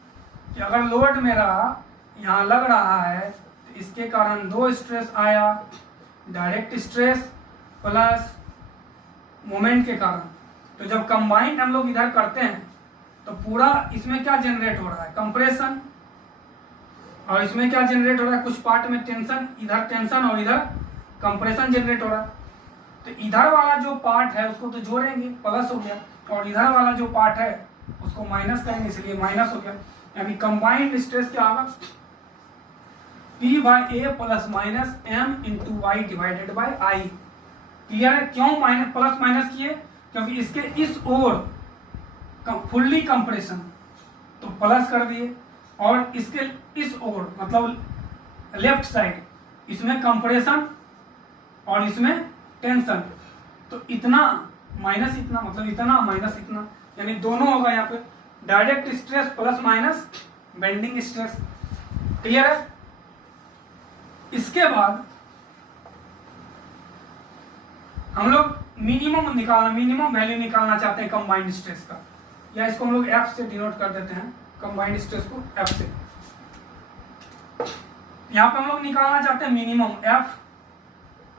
कि अगर लोड मेरा यहाँ लग रहा है तो इसके कारण दो स्ट्रेस आया, डायरेक्ट स्ट्रेस प्लस मोमेंट के कारण। तो जब कंबाइंड हम लोग इधर करते हैं तो पूरा इसमें क्या जनरेट हो रहा है, कंप्रेशन, और इसमें क्या जनरेट हो रहा है, कुछ पार्ट में टेंशन, इधर टेंशन और इधर कंप्रेशन जनरेट हो रहा है। तो इधर वाला जो पार्ट है उसको तो जोड़ेंगे, प्लस हो गया, और इधर वाला जो पार्ट है उसको माइनस करेंगे, इसलिए माइनस हो गया। यानी कंबाइंड स्ट्रेस क्या होगा, P/A plus minus M into y divided by I. Clear है, क्यों माइनस प्लस माइनस किए, क्योंकि इसके इस ओर फुल्ली कंप्रेशन, तो प्लस कर दिए, और इसके इस ओर मतलब लेफ्ट साइड, इसमें कंप्रेशन और इसमें टेंशन, तो इतना माइनस इतना, मतलब इतना माइनस इतना, यानी दोनों होगा यहाँ पे direct stress plus minus bending stress. Clear है। इसके बाद हम लोग मिनिमम वैल्यू निकालना चाहते हैं कंबाइंड स्ट्रेस का, या इसको हम लोग एफ से डिनोट कर देते हैं, कंबाइंड स्ट्रेस को एफ से। यहाँ पे हम लोग निकालना चाहते हैं मिनिमम, एफ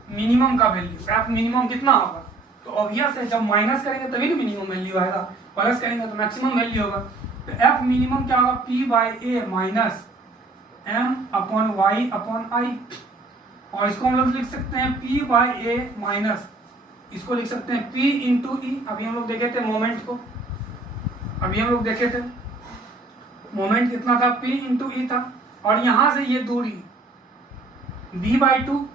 मिनिमम का वैल्यू, एफ मिनिमम कितना होगा, तो ऑब्वियस है जब माइनस करेंगे तभी ना मिनिमम वैल्यू आएगा, प्लस करेंगे तो मैक्सिमम वैल्यू होगा। तो एफ मिनिमम क्या होगा, P/A माइनस M/Y/I, और इसको हम लोग लिख सकते हैं P/A माइनस, इसको लिख सकते हैं P इंटू ई। अभी हम लोग देखे थे मोमेंट को, मोमेंट कितना था, P इंटू ई था, और यहां से ये दूरी B/2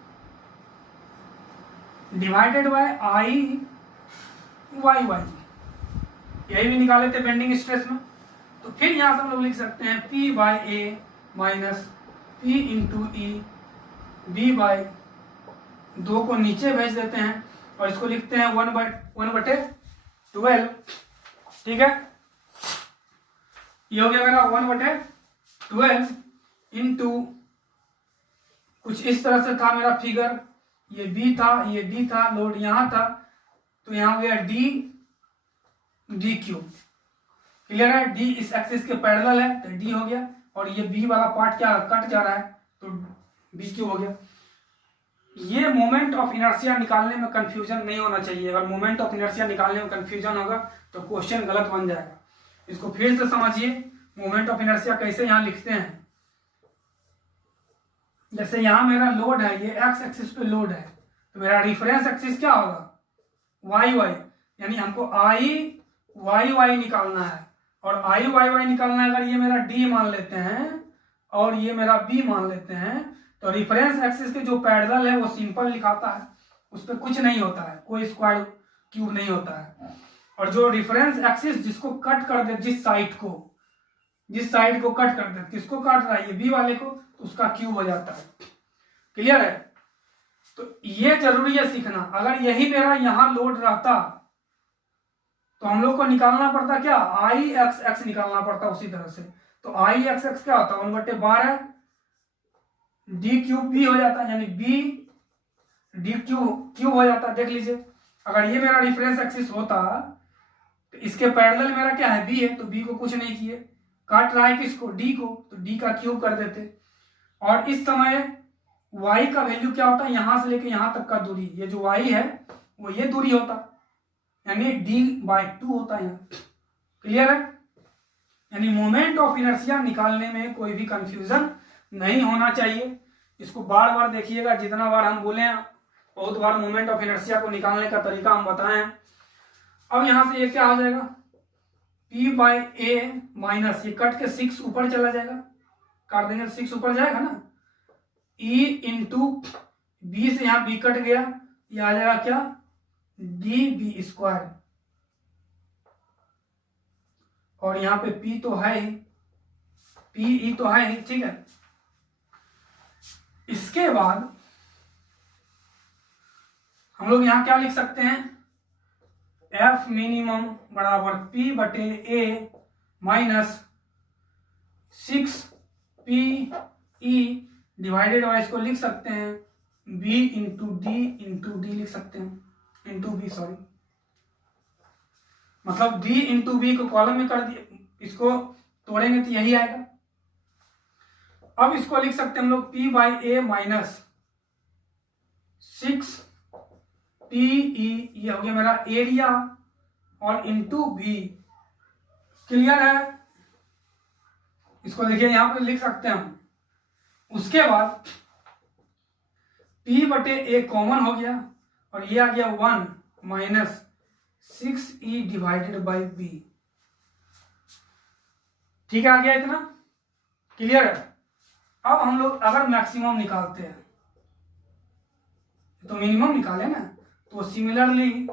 डिवाइडेड बाय I/Y, यही भी निकाले थे बेंडिंग स्ट्रेस में। तो फिर यहां से हम लोग लिख सकते हैं P/A माइनस P इंटू ई, B/2 को नीचे भेज देते हैं, और इसको लिखते हैं 1/12। ठीक है, ये हो गया मेरा 1/12 इंटू, कुछ इस तरह से था मेरा फिगर, ये B था, ये D था, लोड यहाँ था, तो यहाँ हो गया D डी क्यूब। क्लियर है? डी इस एक्सिस के पैरेलल है तो डी हो गया, और ये बी वाला पार्ट क्या कट जा रहा है तो बी क्यूब हो गया। ये मोमेंट ऑफ इनर्शिया निकालने में कंफ्यूजन नहीं होना चाहिए। अगर मोमेंट ऑफ इनर्शिया निकालने में कंफ्यूजन होगा तो क्वेश्चन गलत बन जाएगा। इसको फिर से समझिए, मोमेंट ऑफ इनर्शिया कैसे यहाँ लिखते हैं। जैसे यहाँ मेरा लोड है, ये एक्स एक्सिस पे लोड है, तो मेरा रिफरेंस एक्सिस क्या होगा वाई वाई, यानी हमको आई वाई वाई निकालना है। और आई वाई वाई निकालना है, अगर ये मेरा डी मान लेते हैं और ये मेरा बी मान लेते हैं, तो रिफरेंस एक्सिस के जो पैरेलल है वो सिंपल लिखाता है, उस पर कुछ नहीं होता है, कोई स्क्वायर क्यूब नहीं होता है। और जो रिफरेंस एक्सिस जिसको कट कर दे, जिस साइड को कट कर दे, किसको काट रहा है, ये बी वाले को, तो उसका क्यूब हो जाता है। क्लियर है? तो ये जरूरी है सीखना। अगर यही मेरा यहाँ लोड रहता तो हम लोग को निकालना पड़ता क्या, आई एक्स एक्स निकालना पड़ता उसी तरह से। तो आई एक्स एक्स क्या होता है 1/12 डी क्यूब बी हो जाता है, यानी बी डी क्यूब हो जाता है। देख लीजिए, अगर ये मेरा रिफरेंस एक्सिस होता तो इसके पैरेलल मेरा क्या है बी है, तो बी को कुछ नहीं किए, काट रहा है किसको, डी को, तो डी का क्यूब कर देते। और इस समय y का वैल्यू क्या होता है, यहां से लेके यहां तक का दूरी, ये जो y है वो ये दूरी होता, यानी d/2 होता है यहाँ। क्लियर है? यानी मोमेंट ऑफ इनर्शिया निकालने में कोई भी कंफ्यूजन नहीं होना चाहिए। इसको बार बार देखिएगा, जितना बार हम बोले बहुत बार मोमेंट ऑफ इनर्शिया को निकालने का तरीका हम बताएं। अब यहां से ये क्या हो जाएगा, P/A माइनस, ये कट के 6 ऊपर चला जाएगा, काट देंगे तो 6 ऊपर जाएगा ना, E इंटू बी से यहाँ बी कट गया, ये आ जाएगा क्या dB², और यहाँ पे P तो है ही, PE तो है ही, ठीक है। इसके बाद हम लोग यहाँ क्या लिख सकते हैं, F मिनिमम बराबर P/A minus 6PE divided by, इसको लिख सकते हैं B इंटू डी लिख सकते हैं, इंटू बी, सॉरी, मतलब D इंटू बी को कॉलम में कर दिए, इसको तोड़ेंगे तो यही आएगा। अब इसको लिख सकते हैं हम लोग P/A माइनस 6PE, ये हो गया मेरा एरिया, और इंटू बी। क्लियर है? इसको देखिए यहां पे लिख सकते हैं हम। उसके बाद P/A कॉमन हो गया, और ये आ गया 1 minus 6E divided by B. ठीक है, आ गया इतना? क्लियर है? अब हम लोग अगर मैक्सिमम निकालते हैं तो मिनिमम निकाले ना, तो सिमिलरली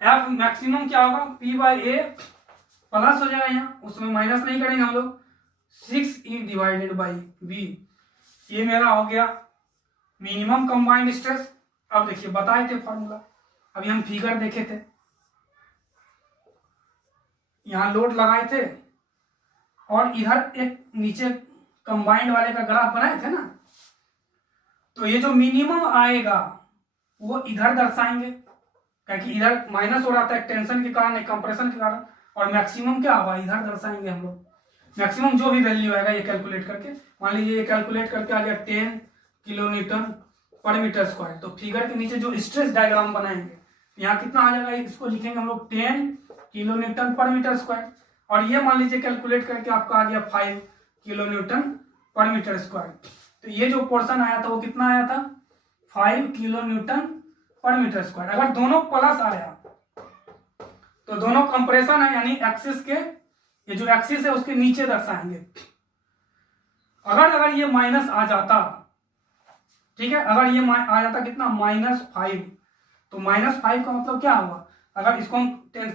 F मैक्सिमम क्या होगा, P/A प्लस हो जाएगा, यहाँ उसमें माइनस नहीं करेंगे हम लोग, 6E डिवाइडेड बाई बी। ये मेरा हो गया मिनिमम कंबाइंड स्ट्रेस। अब देखिए बताए थे फॉर्मूला, अभी हम फिगर देखे थे, यहां लोड लगाए थे और इधर एक नीचे कंबाइंड वाले का ग्राफ बनाए थे ना, तो ये जो मिनिमम आएगा वो इधर दर्शाएंगे, क्योंकि इधर माइनस हो रहा था एक टेंशन के कारण, एक कंप्रेशन के कारण, और मैक्सिमम क्या होगा इधर दर्शाएंगे हम लोग। मैक्सिमम जो भी वैल्यू आएगा ये कैलकुलेट करके, मान लीजिए ये कैलकुलेट करके आ गया 10 किलोन्यूटन पर मीटर स्क्वायर, तो फिगर के नीचे जो स्ट्रेस डायग्राम बनाएंगे यहाँ कितना आ जाएगा, इसको लिखेंगे हम लोग 10 किलोन्यूटन पर मीटर स्क्वायर, और ये मान लीजिए कैलकुलेट करके आपका आ गया 5 किलोन्यूटन पर मीटर स्क्वायर। तो ये जो पोर्शन आया था वो कितना आया था, 5 किलोन्यूटन पर मीटर स्क्वायर। अगर दोनों प्लस आया तो दोनों कंप्रेशन है, यानी एक्सिस के, ये जो एक्सिस है उसके नीचे दर्शाएंगे। अगर ये माइनस आ जाता, ठीक है, अगर ये आ जाता कितना, -5, तो -5 का मतलब क्या हुआ, अगर इसको हम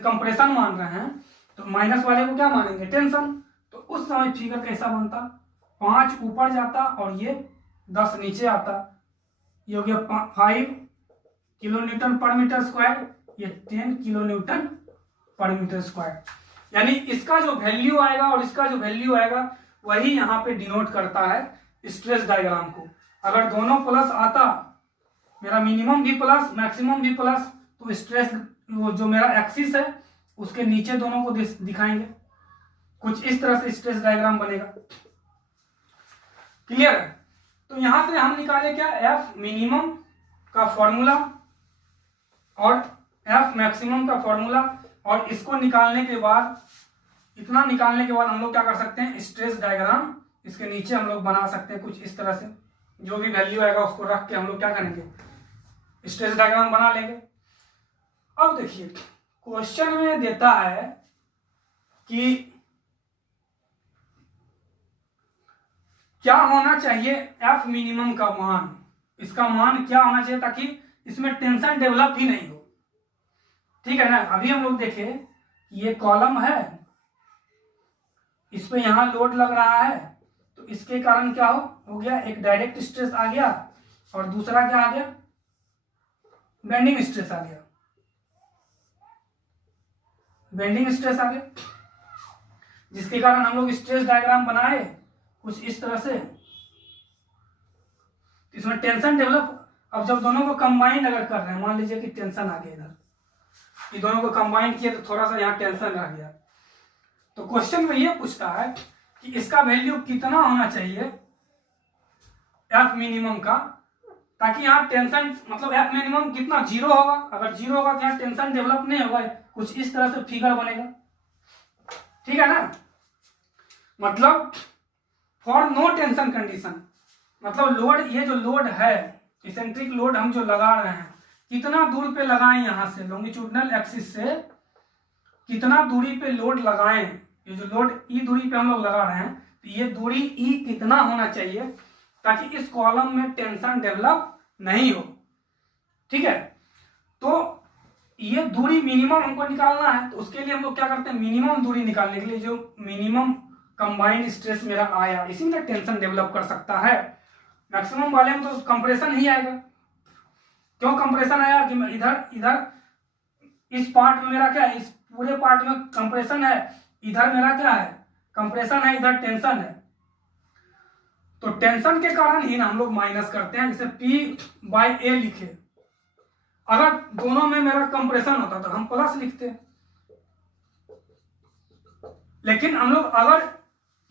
कंप्रेशन मान रहे हैं तो माइनस वाले को क्या मानेंगे, टेंशन। तो उस समय फिगर कैसा बनता, 5 ऊपर जाता और ये 10 नीचे आता, ये हो गया 5 किलोन्यूटन पर मीटर स्क्वायर, ये 10 किलोन्यूटन पर मीटर स्क्वायर। यानी इसका जो वैल्यू आएगा और इसका जो वैल्यू आएगा वही यहाँ पे डिनोट करता है स्ट्रेस डायग्राम को। अगर दोनों प्लस आता, मेरा मिनिमम भी प्लस मैक्सिमम भी प्लस, तो स्ट्रेस वो जो मेरा एक्सिस है उसके नीचे दोनों को दिखाएंगे। कुछ इस तरह से स्ट्रेस डायग्राम बनेगा। क्लियर है? तो यहां से हम निकाले क्या, एफ मिनिमम का फॉर्मूला और एफ मैक्सिमम का फॉर्मूला, और इसको निकालने के बाद, इतना निकालने के बाद हम लोग क्या कर सकते हैं, स्ट्रेस डायग्राम इसके नीचे हम लोग बना सकते हैं कुछ इस तरह से। जो भी वैल्यू आएगा उसको रख के हम लोग क्या करेंगे, स्ट्रेस डायग्राम बना लेंगे। अब देखिए क्वेश्चन में देता है कि क्या होना चाहिए एफ मिनिमम का मान, इसका मान क्या होना चाहिए ताकि इसमें टेंशन डेवलप ही नहीं हो। ठीक है ना? अभी हम लोग देखें ये कॉलम है, इस पे यहां लोड लग रहा है, तो इसके कारण क्या हो गया, एक डायरेक्ट स्ट्रेस आ गया और दूसरा क्या आ गया, बेंडिंग स्ट्रेस आ गया। बेंडिंग स्ट्रेस आ गया, जिसके कारण हम लोग स्ट्रेस डायग्राम बनाए कुछ इस तरह से। इसमें टेंशन डेवलप, अब जब दोनों को कंबाइन अगर कर रहे हैं, मान लीजिए कि टेंशन आ गया इधर, ये दोनों को कंबाइन किया तो थोड़ा सा यहाँ टेंशन रह गया, तो क्वेश्चन में ये पूछता है कि इसका वैल्यू कितना होना चाहिए एफ मिनिमम का, ताकि यहाँ टेंशन, मतलब एफ मिनिमम कितना, 0 होगा। अगर 0 होगा तो यहाँ टेंशन डेवलप नहीं होगा। कुछ इस तरह से फिगर बनेगा। ठीक है ना? मतलब फॉर नो टेंशन कंडीशन, मतलब लोड, ये जो लोड है इसेंट्रिक लोड हम जो लगा रहे हैं, कितना दूर पे लगाएं, यहां से लॉन्गिट्यूडनल एक्सिस से कितना दूरी पे लोड लगाएं। ये जो लोड ई दूरी पे हम लोग लगा रहे हैं, तो ये दूरी ई कितना होना चाहिए ताकि इस कॉलम में टेंशन डेवलप नहीं हो। ठीक है? तो ये दूरी मिनिमम हमको निकालना है, तो उसके लिए हम लोग क्या करते हैं, मिनिमम दूरी निकालने के लिए जो मिनिमम कंबाइंड स्ट्रेस मेरा आया, इसी में टेंशन डेवलप कर सकता है। मैक्सिमम वाले में तो कंप्रेशन ही आएगा। क्यों कंप्रेशन आया कि इधर इधर इस पार्ट में मेरा क्या है, इस पूरे पार्ट में कंप्रेशन है, इधर मेरा क्या है, कंप्रेशन है, इधर टेंशन है। तो टेंशन के कारण ही ना हम लोग माइनस करते हैं, जैसे P/A लिखे। अगर दोनों में मेरा कंप्रेशन होता तो हम प्लस लिखते, लेकिन हम लोग अगर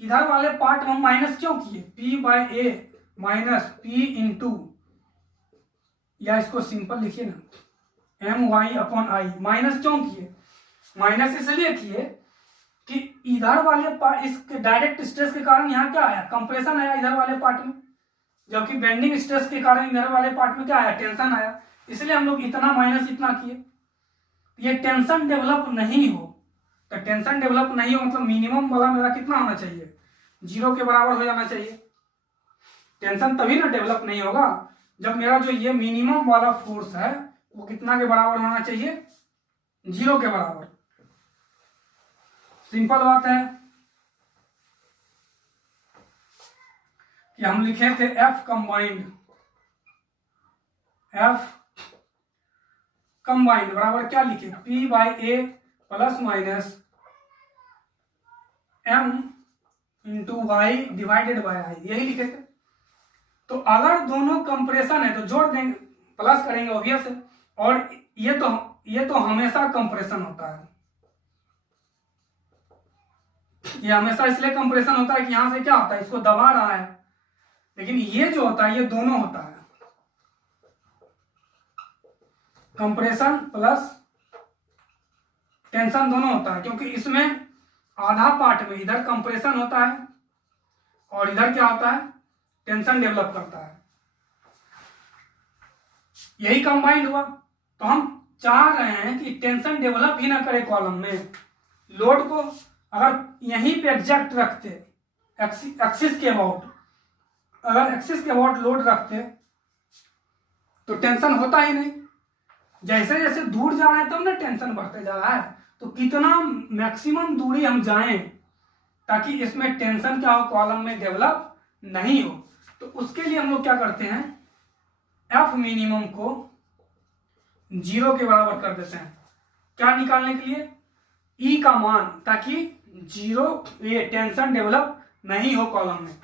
इधर वाले पार्ट में माइनस क्यों किए, P/A माइनस P इंटू, या इसको सिंपल लिखिए ना, My/I, माइनस क्यों किए, माइनस इसलिए किए कि इधर वाले पार्ट, इसके डायरेक्ट स्ट्रेस के कारण यहाँ क्या आया, कंप्रेशन आया इधर वाले पार्ट में, जबकि बेंडिंग स्ट्रेस के कारण इधर वाले पार्ट में क्या आया, टेंशन आया। इसलिए हम लोग इतना माइनस इतना किए, ये टेंशन डेवलप नहीं हो। तो टेंशन डेवलप नहीं हो मतलब मिनिमम वाला मेरा कितना होना चाहिए, 0 के बराबर हो जाना चाहिए। टेंशन तभी ना डेवलप नहीं होगा जब मेरा जो ये मिनिमम वाला फोर्स है वो कितना के बराबर होना चाहिए, 0 के बराबर। सिंपल बात है कि हम लिखे थे एफ कंबाइंड बराबर क्या लिखे, P/A plus minus M into Y divided by I, यही लिखे थे। तो अगर दोनों कंप्रेशन है तो जोड़ देंगे, प्लस करेंगे ऑब्वियस है। और ये तो हमेशा कंप्रेशन होता है, ये हमेशा इसलिए कंप्रेशन होता है कि यहां से क्या होता है, इसको दबा रहा है। लेकिन ये जो होता है ये दोनों होता है, कंप्रेशन प्लस टेंशन दोनों होता है, क्योंकि इसमें आधा पार्ट में इधर कंप्रेशन होता है और इधर क्या होता है, टेंशन डेवलप करता है। यही कंबाइंड हुआ। तो हम चाह रहे हैं कि टेंशन डेवलप ही ना करे कॉलम में। लोड को अगर यहीं पे एग्जैक्ट रखते, एक्सिस के अबाउट, अगर एक्सिस के अबाउट लोड रखते तो टेंशन होता ही नहीं। जैसे जैसे दूर जा रहे हैं तब ना टेंशन बढ़ते जा रहा है। तो कितना मैक्सिमम दूरी हम जाएं ताकि इसमें टेंशन क्या हो, कॉलम में डेवलप नहीं हो। तो उसके लिए हम लोग क्या करते हैं, एफ मिनिमम को 0 के बराबर कर देते हैं। क्या निकालने के लिए, ई का मान, ताकि 0 ये टेंशन डेवलप नहीं हो कॉलम में।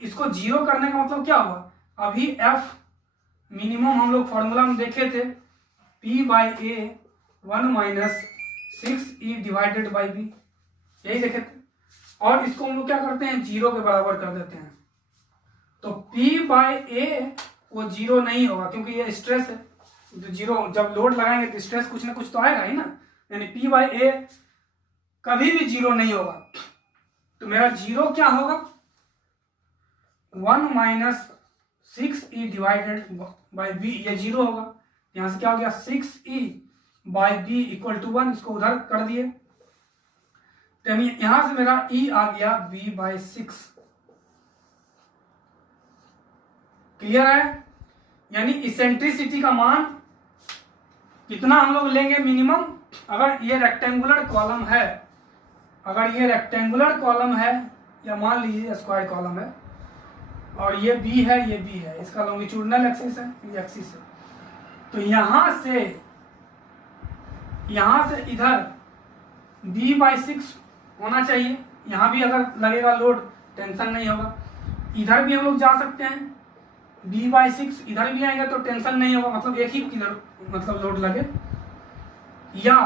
इसको 0 करने का मतलब क्या हुआ, अभी एफ मिनिमम हम लोग फॉर्मूला में देखे थे P by A 1 minus 6E divided by b, यही देखे थे। और इसको हम लोग क्या करते हैं, 0 के बराबर कर देते हैं। तो P बाई ए वो 0 नहीं होगा क्योंकि ये स्ट्रेस है, तो 0 जब लोड लगाएंगे तो स्ट्रेस कुछ ना कुछ तो आएगा ही ना, यानी P बाई ए कभी भी 0 नहीं होगा। तो मेरा 0 क्या होगा, 1 minus 6E divided by B, ये 0 होगा। यहां से क्या हो गया, 6E by B equal to 1, इसको उधर कर दिए। तो यहां से मेरा E आ गया B बाई 6। क्लियर है? यानी इसेंट्रिसिटी का मान कितना हम लोग लेंगे मिनिमम, अगर ये रेक्टेंगुलर कॉलम है, अगर ये रेक्टेंगुलर कॉलम है या मान लीजिए स्क्वायर कॉलम है और ये बी है, ये बी है, इसका लॉन्गिट्यूडिनल एक्सिस है, ये एक्सिस है, तो यहां से इधर b बाई 6 होना चाहिए। यहां भी अगर लगेगा लोड टेंशन नहीं होगा। इधर भी हम लोग जा सकते हैं, b बाई 6 इधर भी आएंगे तो टेंशन नहीं होगा, मतलब एक ही इधर मतलब लोड लगे। या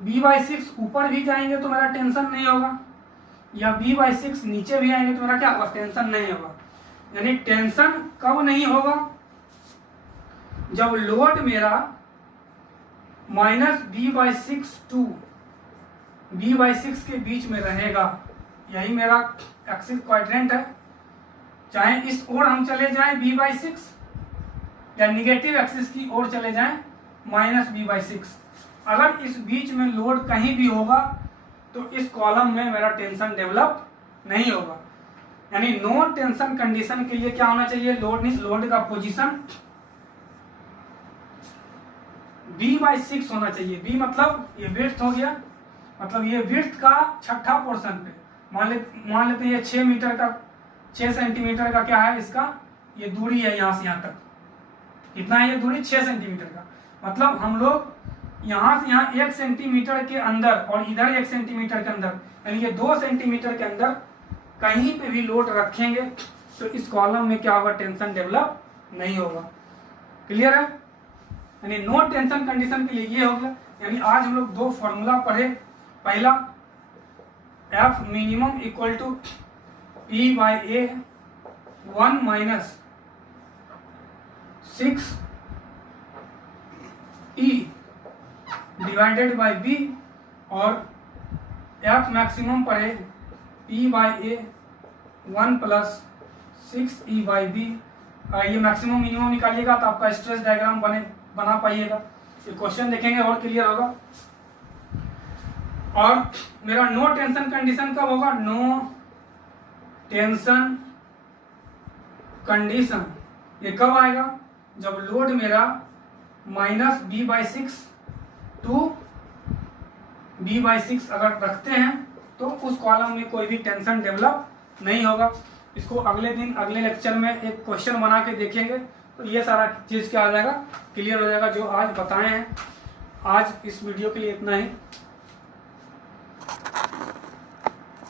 b बाई 6 ऊपर भी जाएंगे तो मेरा टेंशन नहीं होगा, या b बाई 6 नीचे भी आएंगे तो मेरा क्या होगा, टेंशन नहीं होगा। यानी टेंशन कब नहीं होगा, जब लोड मेरा minus b by 6 to b by 6 के बीच में रहेगा। यही मेरा एक्सिस क्वाड्रेंट है। चाहे इस ओर हम चले जाएं b बाई 6 या निगेटिव एक्सिस की ओर चले जाएं माइनस b बाई 6, अगर इस बीच में लोड कहीं भी होगा तो इस कॉलम में मेरा टेंशन डेवलप नहीं होगा। यानी नो टेंशन कंडीशन के लिए क्या होना चाहिए, लोड का पोजीशन b बाई 6 होना चाहिए। b मतलब ये विड्थ हो गया, मतलब ये विड्थ का छठा पोर्शन पे मान लेते हैं ये 6 मीटर का 6 सेंटीमीटर का क्या है, इसका ये दूरी है यहाँ से यहाँ तक, कितना है ये दूरी, 6 सेंटीमीटर का। मतलब हम लोग यहाँ से यहाँ 1 सेंटीमीटर के अंदर और इधर 1 सेंटीमीटर के अंदर, यानी ये 2 सेंटीमीटर के अंदर कहीं पे भी लोड रखेंगे तो इस कॉलम में क्या होगा, टेंशन डेवलप नहीं होगा। क्लियर है? यानी नो टेंशन कंडीशन के लिए ये हो गया। यानी आज हम लोग 2 फॉर्मूला पढ़े। पहला F minimum equal to P by A 1 minus 6E divided by b, और F मैक्सिमम पढ़े P by A 1 plus 6E by b. अगर ये मैक्सिमम मिनिमम निकालिएगा तो आपका स्ट्रेस डायग्राम बना पाइएगा। ये क्वेश्चन देखेंगे और क्लियर होगा। और मेरा नो टेंशन कंडीशन कब होगा, नो टेंशन कंडीशन ये कब आएगा, जब लोड मेरा minus b by 6 to b by 6 अगर रखते हैं तो उस कॉलम में कोई भी टेंशन डेवलप नहीं होगा। इसको अगले दिन अगले लेक्चर में एक क्वेश्चन बना के देखेंगे तो ये सारा चीज़ क्या आ जाएगा, क्लियर हो जाएगा जो आज बताए हैं। आज इस वीडियो के लिए इतना ही।